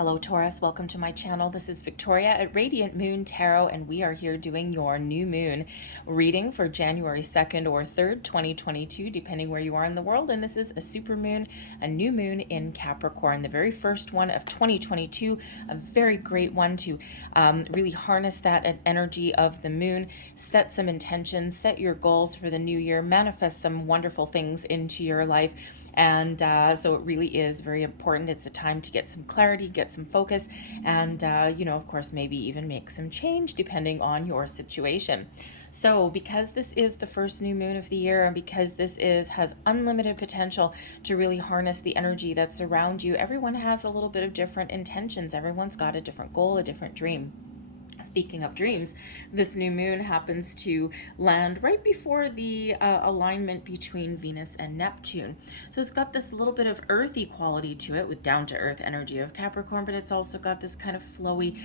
Hello Taurus, welcome to my channel. This is Victoria at Radiant Moon Tarot, and we are here doing your new moon reading for January 2nd or 3rd, 2022, depending where you are in the world. And this is a super moon, a new moon in Capricorn, the very first one of 2022, a very great one to really harness that energy of the moon, set some intentions, set your goals for the new year, manifest some wonderful things into your life. And so it really is very important. It's a time to get some clarity, get some focus, and, of course, maybe even make some change depending on your situation. So because this is the first new moon of the year, and because this has unlimited potential to really harness the energy that's around you, everyone has a little bit of different intentions. Everyone's got a different goal, a different dream. Speaking of dreams, this new moon happens to land right before the alignment between Venus and Neptune. So it's got this little bit of earthy quality to it with down-to-earth energy of Capricorn, but it's also got this kind of flowy,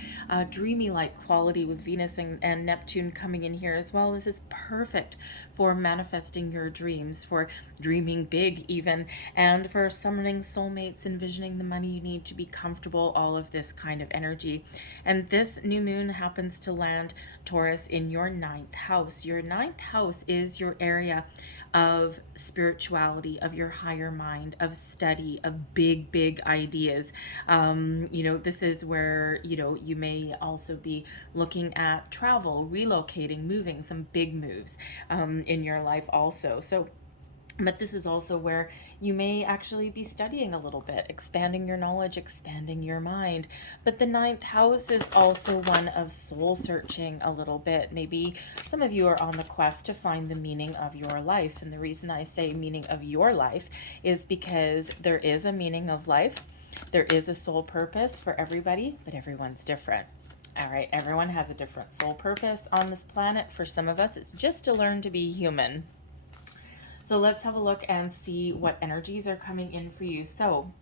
dreamy-like quality with Venus and Neptune coming in here as well. This is perfect for manifesting your dreams, for dreaming big even, and for summoning soulmates, envisioning the money you need to be comfortable, all of this kind of energy. And this new moon happens to land, Taurus, in your 9th house. Your 9th house is your area of spirituality, of your higher mind, of study, of big ideas. This is where, you may also be looking at travel, relocating, moving, some big moves in your life also. But this is also where you may actually be studying a little bit, expanding your knowledge, expanding your mind. But the 9th house is also one of soul searching a little bit. Maybe some of you are on the quest to find the meaning of your life. And the reason I say meaning of your life is because there is a meaning of life. There is a soul purpose for everybody, but everyone's different. All right, everyone has a different soul purpose on this planet. For some of us, it's just to learn to be human. So let's have a look and see what energies are coming in for you. So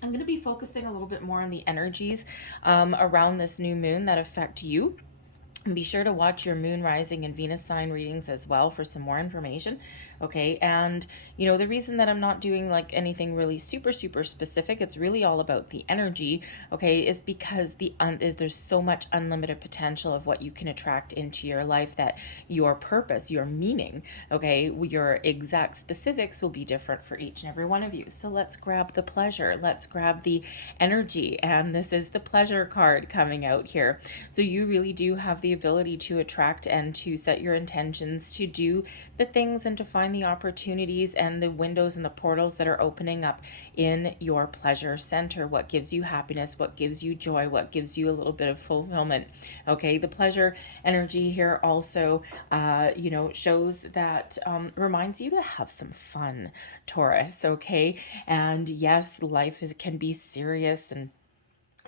I'm going to be focusing a little bit more on the energies around this new moon that affect you. And be sure to watch your moon, rising, and Venus sign readings as well for some more information. Okay, and the reason that I'm not doing like anything really super specific, it's really all about the energy, okay, is because there's so much unlimited potential of what you can attract into your life, that your purpose, your meaning, okay, your exact specifics will be different for each and every one of you. So let's grab the pleasure, let's grab the energy, and this is the pleasure card coming out here. So you really do have the ability to attract and to set your intentions, to do the things and to find the opportunities and the windows and the portals that are opening up in your pleasure center. What gives you happiness, what gives you joy, what gives you a little bit of fulfillment. Okay, the pleasure energy here also shows that, reminds you to have some fun, Taurus. Okay, and yes, life can be serious, and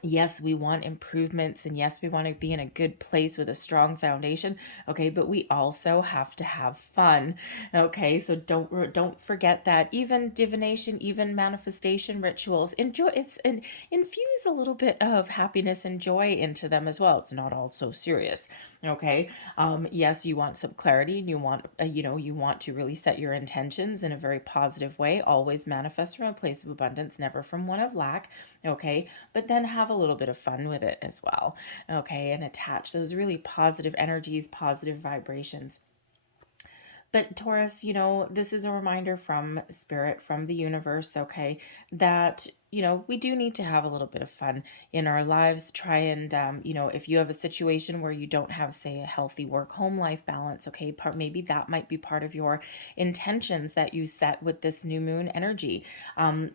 yes, we want improvements, and yes, we want to be in a good place with a strong foundation. Okay, but we also have to have fun. Okay, so don't forget that. Even divination, even manifestation rituals, infuse a little bit of happiness and joy into them as well. It's not all so serious. Okay, yes, you want some clarity, and you want you want to really set your intentions in a very positive way. Always manifest from a place of abundance, never from one of lack. Okay, but then have a little bit of fun with it as well. Okay, and attach those really positive energies, positive vibrations. But Taurus, this is a reminder from Spirit, from the universe, okay, that, we do need to have a little bit of fun in our lives. Try and, if you have a situation where you don't have, say, a healthy work-home life balance, okay, maybe that might be part of your intentions that you set with this new moon energy.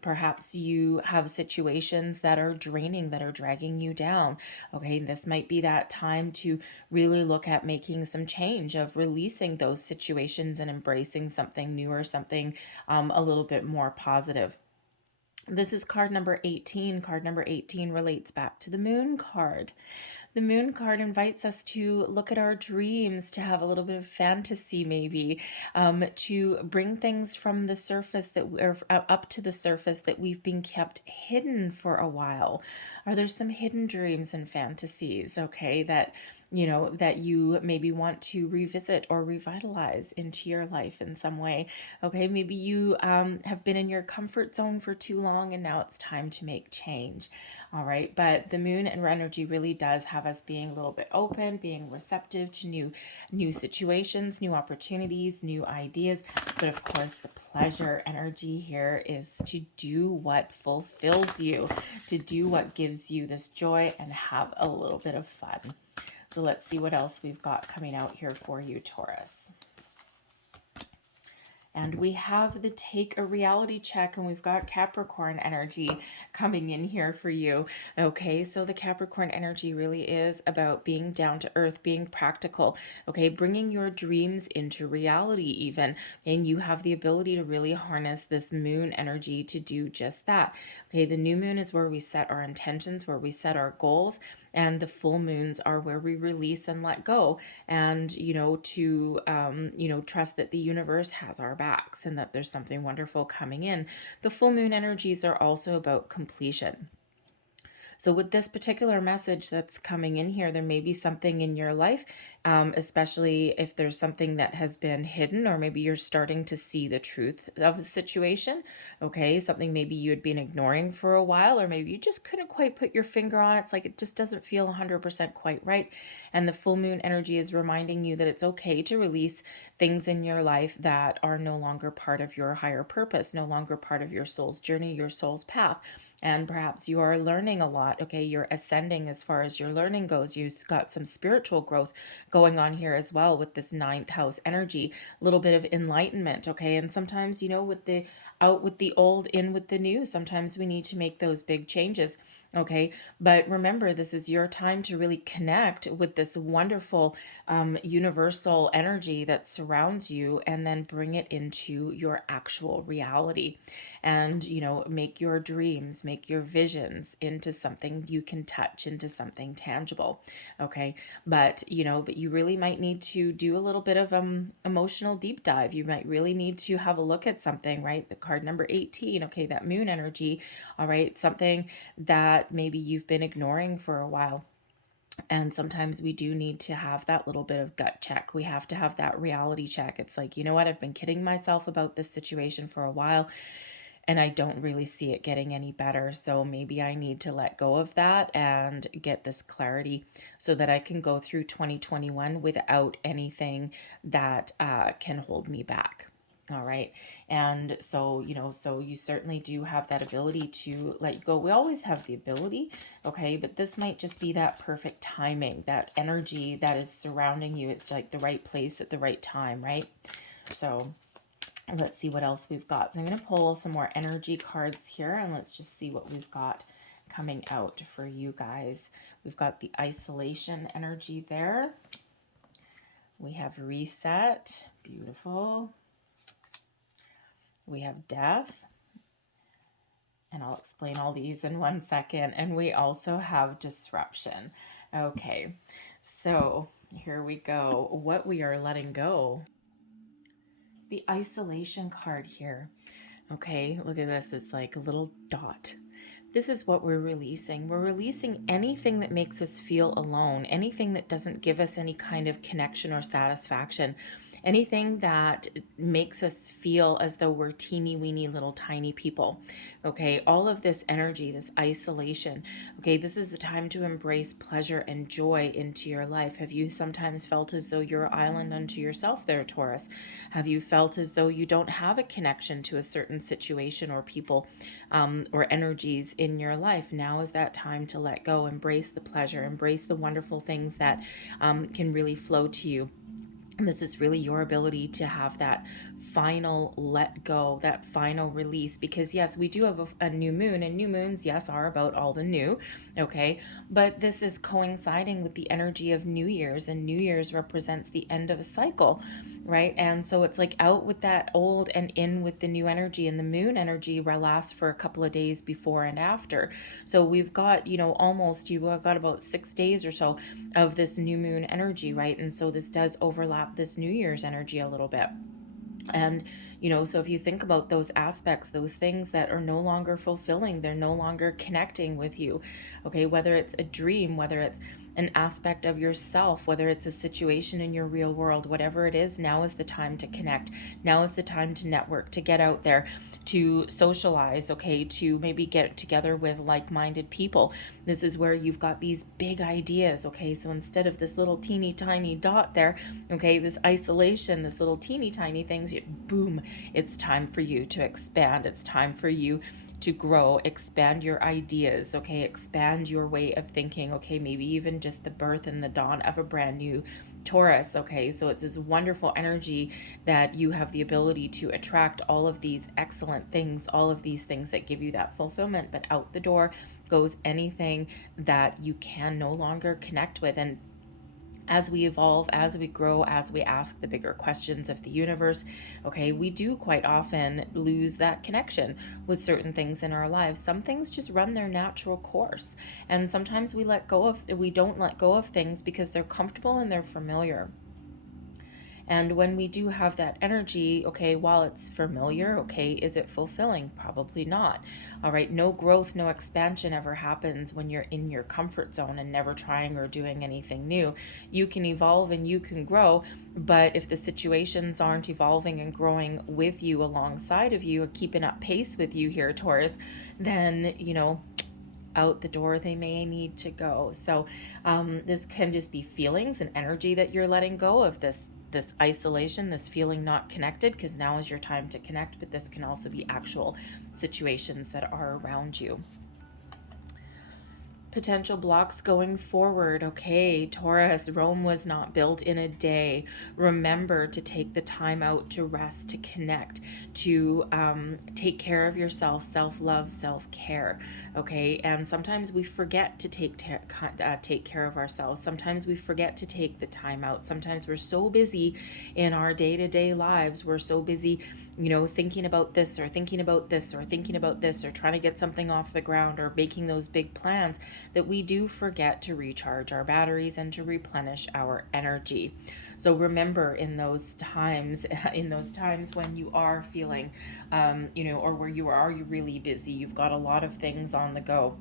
Perhaps you have situations that are draining, that are dragging you down. Okay, this might be that time to really look at making some change, of releasing those situations and embracing something new or something a little bit more positive. This is card number 18. Card number 18 relates back to the moon card. The moon card invites us to look at our dreams, to have a little bit of fantasy maybe, to bring things from the surface up to the surface that we've been kept hidden for a while. Are there some hidden dreams and fantasies, okay, that you know, that you maybe want to revisit or revitalize into your life in some way. Okay, maybe you have been in your comfort zone for too long and now it's time to make change. All right, but the moon and energy really does have us being a little bit open, being receptive to new situations, new opportunities, new ideas. But of course, the pleasure energy here is to do what fulfills you, to do what gives you this joy and have a little bit of fun. So let's see what else we've got coming out here for you, Taurus. And we have the take a reality check, and we've got Capricorn energy coming in here for you. Okay, so the Capricorn energy really is about being down to earth, being practical, okay, bringing your dreams into reality even. And you have the ability to really harness this moon energy to do just that. Okay, the new moon is where we set our intentions, where we set our goals, and the full moons are where we release and let go, and to trust that the universe has our backs and that there's something wonderful coming in. The full moon energies are also about completion. So with this particular message that's coming in here, there may be something in your life, especially if there's something that has been hidden, or maybe you're starting to see the truth of the situation. Okay, something maybe you had been ignoring for a while, or maybe you just couldn't quite put your finger on it. It's like it just doesn't feel 100% quite right. And the full moon energy is reminding you that it's okay to release things in your life that are no longer part of your higher purpose, no longer part of your soul's journey, your soul's path. And perhaps you are learning a lot, okay? You're ascending as far as your learning goes. You've got some spiritual growth going on here as well with this ninth house energy, a little bit of enlightenment, okay? And sometimes, with the out with the old, in with the new, sometimes we need to make those big changes, okay? But remember, this is your time to really connect with this wonderful universal energy that surrounds you, and then bring it into your actual reality. And make your dreams, make your visions into something you can touch, into something tangible. Okay, but you really might need to do a little bit of emotional deep dive. You might really need to have a look at something, right? The card number 18, okay, that moon energy. All right, something that maybe you've been ignoring for a while. And sometimes we do need to have that little bit of gut check. We have to have that reality check. It's like, you know what? I've been kidding myself about this situation for a while, and I don't really see it getting any better. So maybe I need to let go of that and get this clarity so that I can go through 2021 without anything that can hold me back. All right. And so, so you certainly do have that ability to let go. We always have the ability, okay, but this might just be that perfect timing, that energy that is surrounding you. It's like the right place at the right time, right? So let's see what else we've got. So I'm going to pull some more energy cards here, and let's just see what we've got coming out for you guys. We've got the isolation energy there. We have reset. Beautiful. We have death, and I'll explain all these in 1 second. And we also have disruption. Okay, so here we go. What we are letting go. The isolation card here. Okay, look at this. It's like a little dot. This is what we're releasing. We're releasing anything that makes us feel alone, anything that doesn't give us any kind of connection or satisfaction, anything that makes us feel as though we're teeny weeny little tiny people. Okay, all of this energy, this isolation. Okay, this is a time to embrace pleasure and joy into your life. Have you sometimes felt as though you're an island unto yourself there, Taurus? Have you felt as though you don't have a connection to a certain situation or people or energies in your life? Now is that time to let go, embrace the pleasure, embrace the wonderful things that can really flow to you. And this is really your ability to have that final let go, that final release. Because yes, we do have a new moon, and new moons, yes, are about all the new, okay? But this is coinciding with the energy of New Year's, and New Year's represents the end of a cycle, right? And so it's like out with that old and in with the new energy, and the moon energy lasts for a couple of days before and after. So we've got, almost, you've got about 6 days or so of this new moon energy, right? And so this does overlap this New Year's energy a little bit. And so if you think about those aspects, those things that are no longer fulfilling, they're no longer connecting with you, okay, whether it's a dream, whether it's an aspect of yourself, whether it's a situation in your real world, whatever it is, now is the time to connect. Now is the time to network, to get out there, to socialize, okay, to maybe get together with like-minded people. This is where you've got these big ideas, okay? So instead of this little teeny tiny dot there, okay, this isolation, this little teeny tiny things, boom, it's time for you to expand. It's time for you to grow, expand your ideas, okay, expand your way of thinking, okay, maybe even just the birth and the dawn of a brand new Taurus, okay? So it's this wonderful energy that you have the ability to attract all of these excellent things, all of these things that give you that fulfillment, but out the door goes anything that you can no longer connect with. And as we evolve, as we grow, as we ask the bigger questions of the universe, okay, we do quite often lose that connection with certain things in our lives. Some things just run their natural course. And sometimes we don't let go of things because they're comfortable and they're familiar. And when we do have that energy, okay, while it's familiar, okay, is it fulfilling? Probably not. All right, no growth, no expansion ever happens when you're in your comfort zone and never trying or doing anything new. You can evolve and you can grow, but if the situations aren't evolving and growing with you, alongside of you, or keeping up pace with you here, Taurus, then, out the door they may need to go. So this can just be feelings and energy that you're letting go of, this isolation, this feeling not connected, because now is your time to connect. But this can also be actual situations that are around you. Potential blocks going forward. Okay, Taurus, Rome was not built in a day. Remember to take the time out to rest, to connect, to take care of yourself, self-love, self-care. Okay, and sometimes we forget to take care of ourselves. Sometimes we forget to take the time out. Sometimes we're so busy in our day-to-day lives. We're so busy, thinking about this or thinking about this or thinking about this or trying to get something off the ground or making those big plans, that we do forget to recharge our batteries and to replenish our energy. So remember, in those times when you are feeling, or where you're really busy, you've got a lot of things on the go,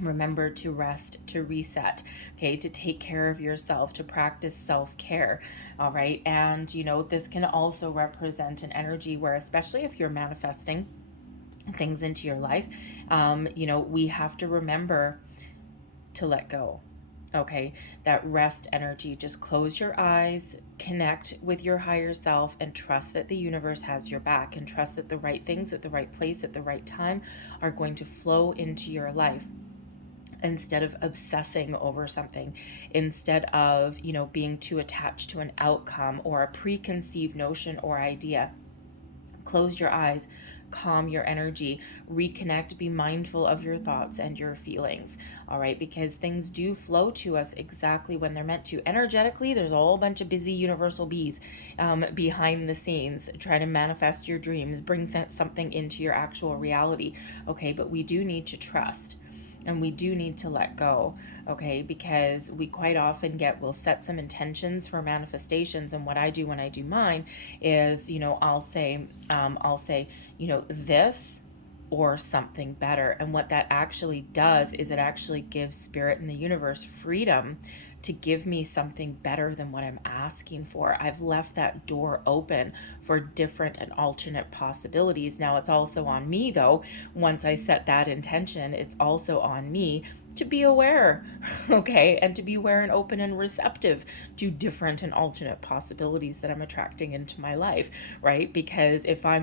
remember to rest, to reset, okay, to take care of yourself, to practice self-care. All right. And, this can also represent an energy where, especially if you're manifesting things into your life, we have to remember to let go. Okay, that rest energy. Just close your eyes, connect with your higher self, and trust that the universe has your back, and trust that the right things at the right place at the right time are going to flow into your life. Instead of obsessing over something, instead of, being too attached to an outcome or a preconceived notion or idea, close your eyes, calm your energy, reconnect, be mindful of your thoughts and your feelings. All right, because things do flow to us exactly when they're meant to. Energetically, there's a whole bunch of busy universal bees behind the scenes trying to manifest your dreams, bring something into your actual reality. Okay, but we do need to trust. And we do need to let go, okay? Because we quite often we'll set some intentions for manifestations. And what I do when I do mine is, I'll say, this or something better. And what that actually does is it actually gives spirit and the universe freedom to give me something better than what I'm asking for. I've left that door open for different and alternate possibilities. Now, it's also on me, though. Once I set that intention, it's also on me to be aware, okay, and to be aware and open and receptive to different and alternate possibilities that I'm attracting into my life, right? Because if I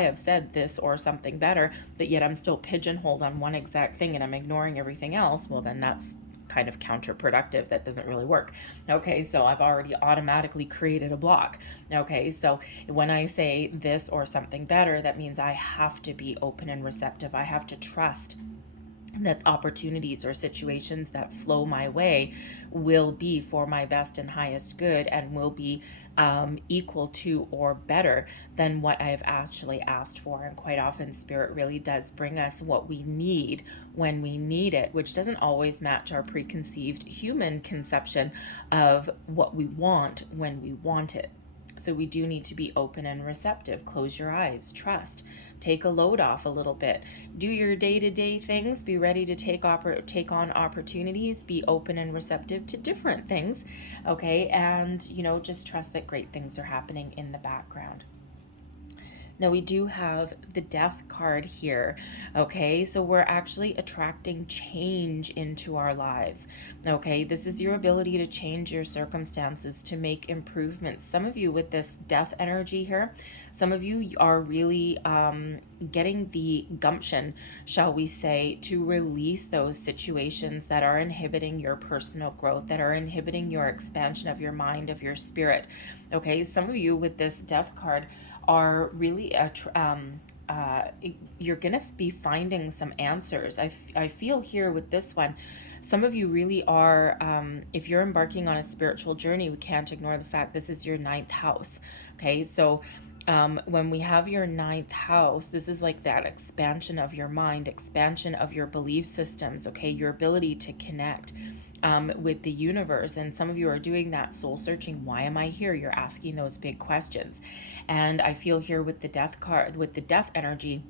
have said this or something better, but yet I'm still pigeonholed on one exact thing and I'm ignoring everything else, well, then that's kind of counterproductive. That doesn't really work. Okay, so I've already automatically created a block. Okay, so when I say this or something better, that means I have to be open and receptive. I have to trust that opportunities or situations that flow my way will be for my best and highest good and will be equal to or better than what I have actually asked for. And quite often Spirit really does bring us what we need when we need it, which doesn't always match our preconceived human conception of what we want when we want it. So we do need to be open and receptive. Close your eyes, trust, take a load off a little bit, do your day-to-day things, be ready to take on opportunities, be open and receptive to different things, okay? And, you know, just trust that great things are happening in the background. Now we do have the Death card here, okay? So we're actually attracting change into our lives, okay? This is your ability to change your circumstances, to make improvements. Some of you with this Death energy here, some of you are really getting the gumption, shall we say, to release those situations that are inhibiting your personal growth, that are inhibiting your expansion of your mind, of your spirit, okay? Some of you with this Death card are really you're gonna be finding some answers. I feel here with this one, some of you really are, if you're embarking on a spiritual journey, we can't ignore the fact this is your 9th house, okay? So when we have your 9th house, this is like that expansion of your mind, expansion of your belief systems, okay? Your ability to connect with the universe. And some of you are doing that soul searching. Why am I here? You're asking those big questions. And I feel here with the Death card, with the Death energy,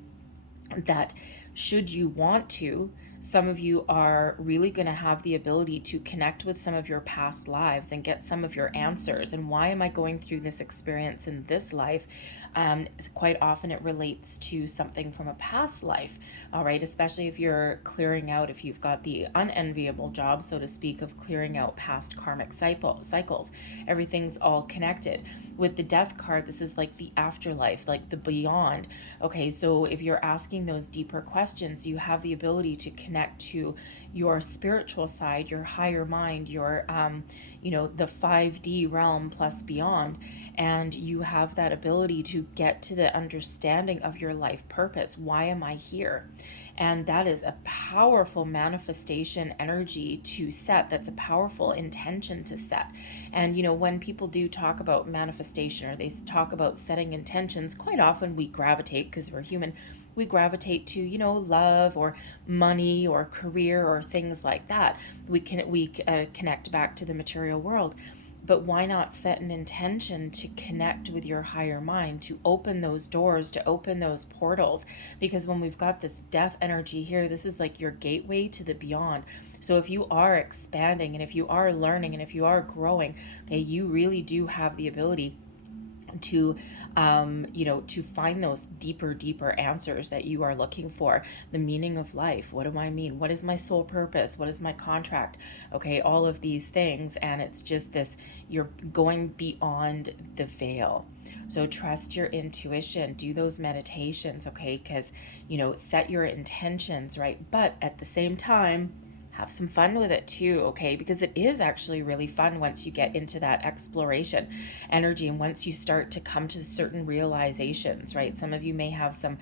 that should you want to, some of you are really going to have the ability to connect with some of your past lives and get some of your answers. And why am I going through this experience in this life? Quite often it relates to something from a past life, all right? Especially if you're clearing out, if you've got the unenviable job, so to speak, of clearing out past karmic cycles. Everything's all connected. With the Death card, this is like the afterlife, like the beyond. Okay, so if you're asking those deeper questions, you have the ability to connect to your spiritual side, your higher mind, your, the 5D realm plus beyond. And you have that ability to get to the understanding of your life purpose. Why am I here? And that is a powerful manifestation energy to set. That's a powerful intention to set. And, when people do talk about manifestation, or they talk about setting intentions, quite often we gravitate, because we're human, we gravitate to, love or money or career or things like that. We connect back to the material world. But why not set an intention to connect with your higher mind, to open those doors, to open those portals? Because when we've got this Death energy here, this is like your gateway to the beyond. So if you are expanding, and if you are learning, and if you are growing, okay, you really do have the ability to to find those deeper answers that you are looking for. The meaning of life. What do I mean? What is my soul purpose? What is my contract? Okay, all of these things. And it's just this, you're going beyond the veil. So trust your intuition, do those meditations, okay? Because, set your intentions, right? But at the same time, have some fun with it too, okay? Because it is actually really fun once you get into that exploration energy, and once you start to come to certain realizations, right? Some of you may have some,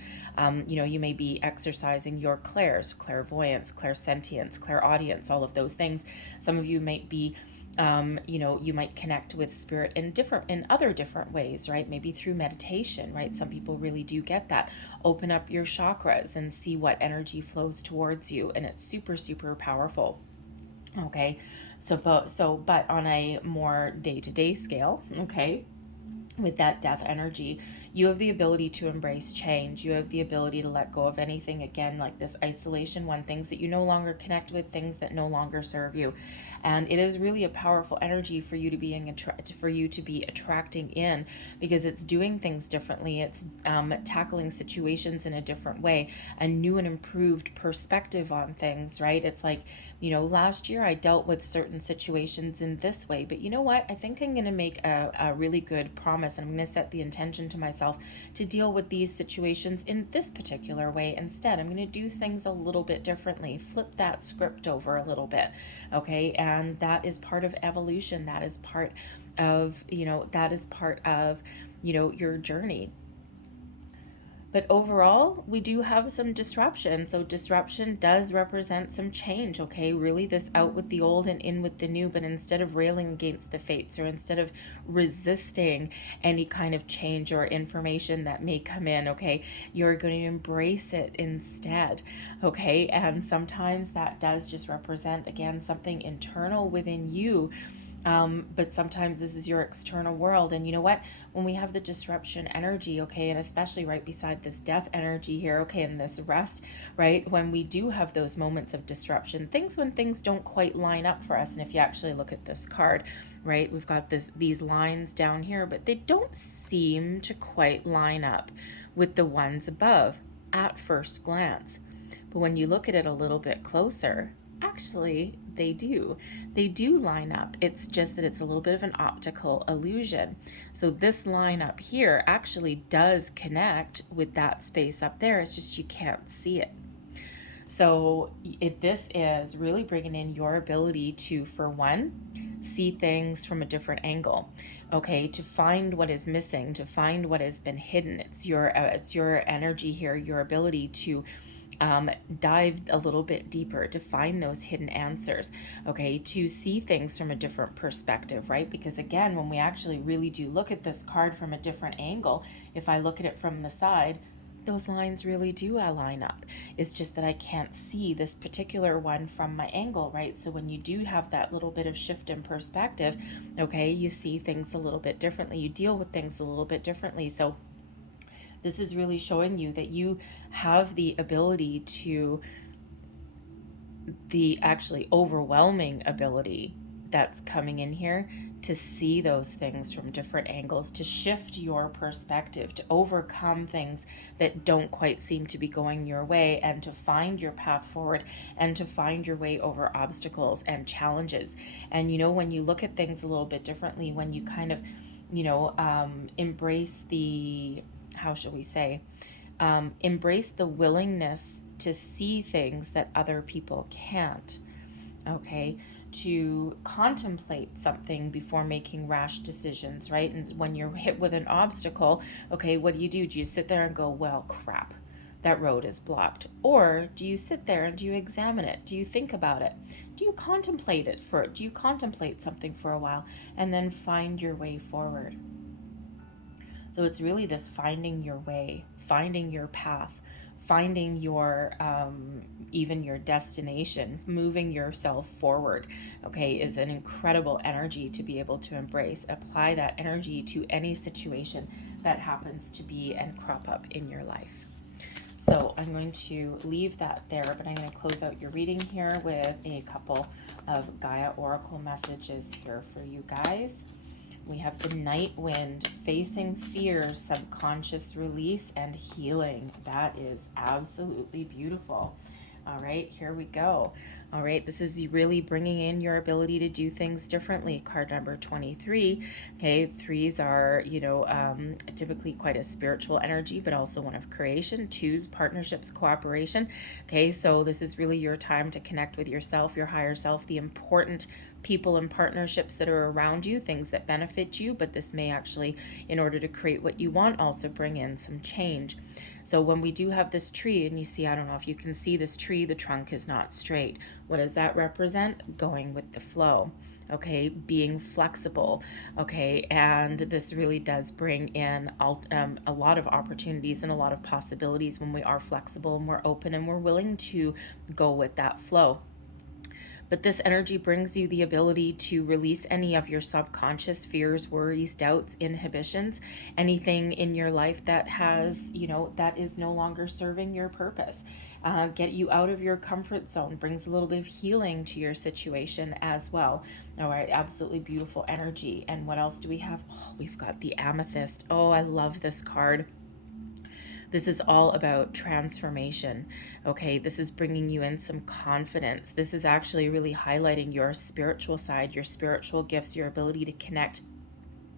you may be exercising your clairvoyance, clairsentience, clairaudience, all of those things. Some of you might be you might connect with spirit in other different ways, right? Maybe through meditation, right? Some people really do get that. Open up your chakras and see what energy flows towards you, and it's super, super powerful. Okay, but on a more day-to-day scale, okay, with that Death energy, you have the ability to embrace change. You have the ability to let go of anything, again, like this isolation one, things that you no longer connect with, things that no longer serve you. And it is really a powerful energy for you to be attracting in, because it's doing things differently. It's tackling situations in a different way, a new and improved perspective on things, right? It's like, last year I dealt with certain situations in this way, but you know what? I think I'm going to make a really good promise, and I'm going to set the intention to myself to deal with these situations in this particular way instead. I'm going to do things a little bit differently, flip that script over a little bit, okay? And that is part of evolution. That is part of, your journey. But overall, we do have some disruption. So disruption does represent some change, okay? Really this out with the old and in with the new. But instead of railing against the fates, or instead of resisting any kind of change or information that may come in, okay, you're going to embrace it instead, okay? And sometimes that does just represent, again, something internal within you, But sometimes this is your external world. And you know what? When we have the disruption energy, okay, and especially right beside this death energy here, okay, and this rest, right? When we do have those moments of disruption, when things don't quite line up for us. And if you actually look at this card, right, we've got these lines down here, but they don't seem to quite line up with the ones above at first glance. But when you look at it a little bit closer, actually, they do line up. It's just that it's a little bit of an optical illusion. So this line up here actually does connect with that space up there. It's just you can't see it. So this is really bringing in your ability to, for one, see things from a different angle, okay, to find what is missing, to find what has been hidden. It's your energy here, your ability to dive a little bit deeper, to find those hidden answers, okay, to see things from a different perspective, right? Because again, when we actually really do look at this card from a different angle, if I look at it from the side, those lines really do line up. It's just that I can't see this particular one from my angle, right? So when you do have that little bit of shift in perspective, okay, you see things a little bit differently, you deal with things a little bit differently. So this is really showing you that you have the ability to, the actually overwhelming ability that's coming in here, to see those things from different angles, to shift your perspective, to overcome things that don't quite seem to be going your way, and to find your path forward, and to find your way over obstacles and challenges. And you know, when you look at things a little bit differently, when you kind of, you know, embrace the, how shall we say, embrace the willingness to see things that other people can't, okay, to contemplate something before making rash decisions, right? And when you're hit with an obstacle, okay, what do? Do you sit there and go, well, crap, that road is blocked? Or do you sit there and do you examine it? Do you think about it? Do you contemplate something for a while and then find your way forward? So it's really this finding your way, finding your path, finding your even your destination, moving yourself forward, okay, is an incredible energy to be able to embrace. Apply that energy to any situation that happens to be and crop up in your life. So I'm going to leave that there, but I'm going to close out your reading here with a couple of Gaia Oracle messages here for you guys. We have the Night Wind, facing fears, subconscious release, and healing. That is absolutely beautiful. All right, here we go. All right, this is really bringing in your ability to do things differently. Card number 23. Okay, threes are, you know, typically quite a spiritual energy, but also one of creation. Twos, partnerships, cooperation. Okay, so this is really your time to connect with yourself, your higher self, the important people and partnerships that are around you, things that benefit you, but this may actually, in order to create what you want, also bring in some change. So when we do have this tree, and you see, I don't know if you can see this tree, the trunk is not straight. What does that represent? Going with the flow, okay, being flexible, okay, and this really does bring in a lot of opportunities and a lot of possibilities when we are flexible and we're open and we're willing to go with that flow. But this energy brings you the ability to release any of your subconscious fears, worries, doubts, inhibitions, anything in your life that has, you know, that is no longer serving your purpose. Get you out of your comfort zone, brings a little bit of healing to your situation as well. All right, absolutely beautiful energy. And what else do we have? Oh, we've got the Amethyst. Oh, I love this card. This is all about transformation, okay? This is bringing you in some confidence. This is actually really highlighting your spiritual side, your spiritual gifts, your ability to connect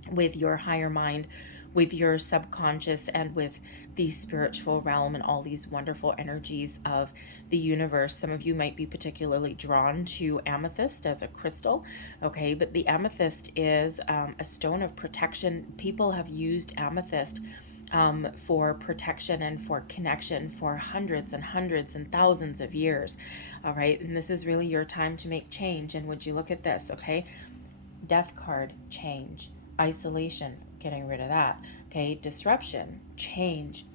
with your higher mind, with your subconscious, and with the spiritual realm and all these wonderful energies of the universe. Some of you might be particularly drawn to amethyst as a crystal, okay? But the amethyst is a stone of protection. People have used amethyst for protection and for connection for hundreds and hundreds and thousands of years. All right, and this is really your time to make change. And would you look at this, okay? Death card, change. Isolation, getting rid of that. Okay, disruption, change.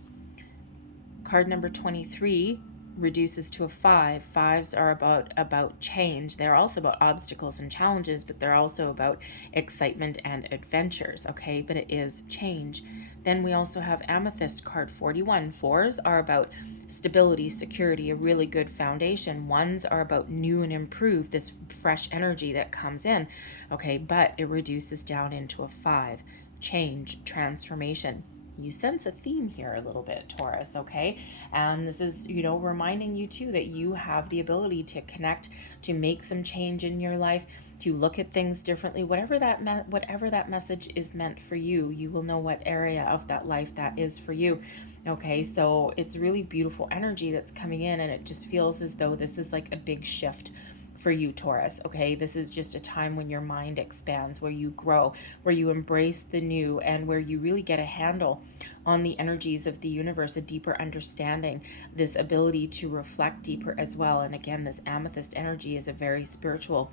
Card number 23, reduces to a 5. Fives are about change. They're also about obstacles and challenges, but they're also about excitement and adventures, okay? But it is change. Then we also have Amethyst card 41. Fours are about stability, security, a really good foundation. Ones are about new and improved, this fresh energy that comes in, okay? But it reduces down into a 5. Change, transformation. You sense a theme here a little bit, Taurus, okay? And this is, reminding you too that you have the ability to connect, to make some change in your life, to look at things differently. Whatever that message is meant for you, you will know what area of that life that is for you. Okay, so it's really beautiful energy that's coming in, and it just feels as though this is like a big shift for you, Taurus, okay? This is just a time when your mind expands, where you grow, where you embrace the new, and where you really get a handle on the energies of the universe, a deeper understanding, this ability to reflect deeper as well. And again, this amethyst energy is a very spiritual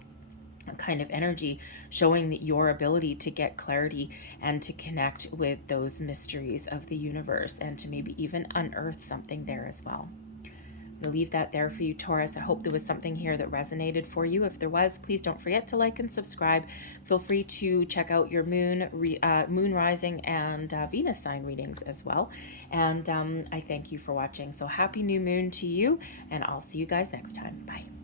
kind of energy, showing that your ability to get clarity and to connect with those mysteries of the universe, and to maybe even unearth something there as well. I'll leave that there for you, Taurus. I hope there was something here that resonated for you. If there was, please don't forget to like and subscribe. Feel free to check out your moon rising, and Venus sign readings as well. And I thank you for watching. So happy new moon to you, and I'll see you guys next time. Bye.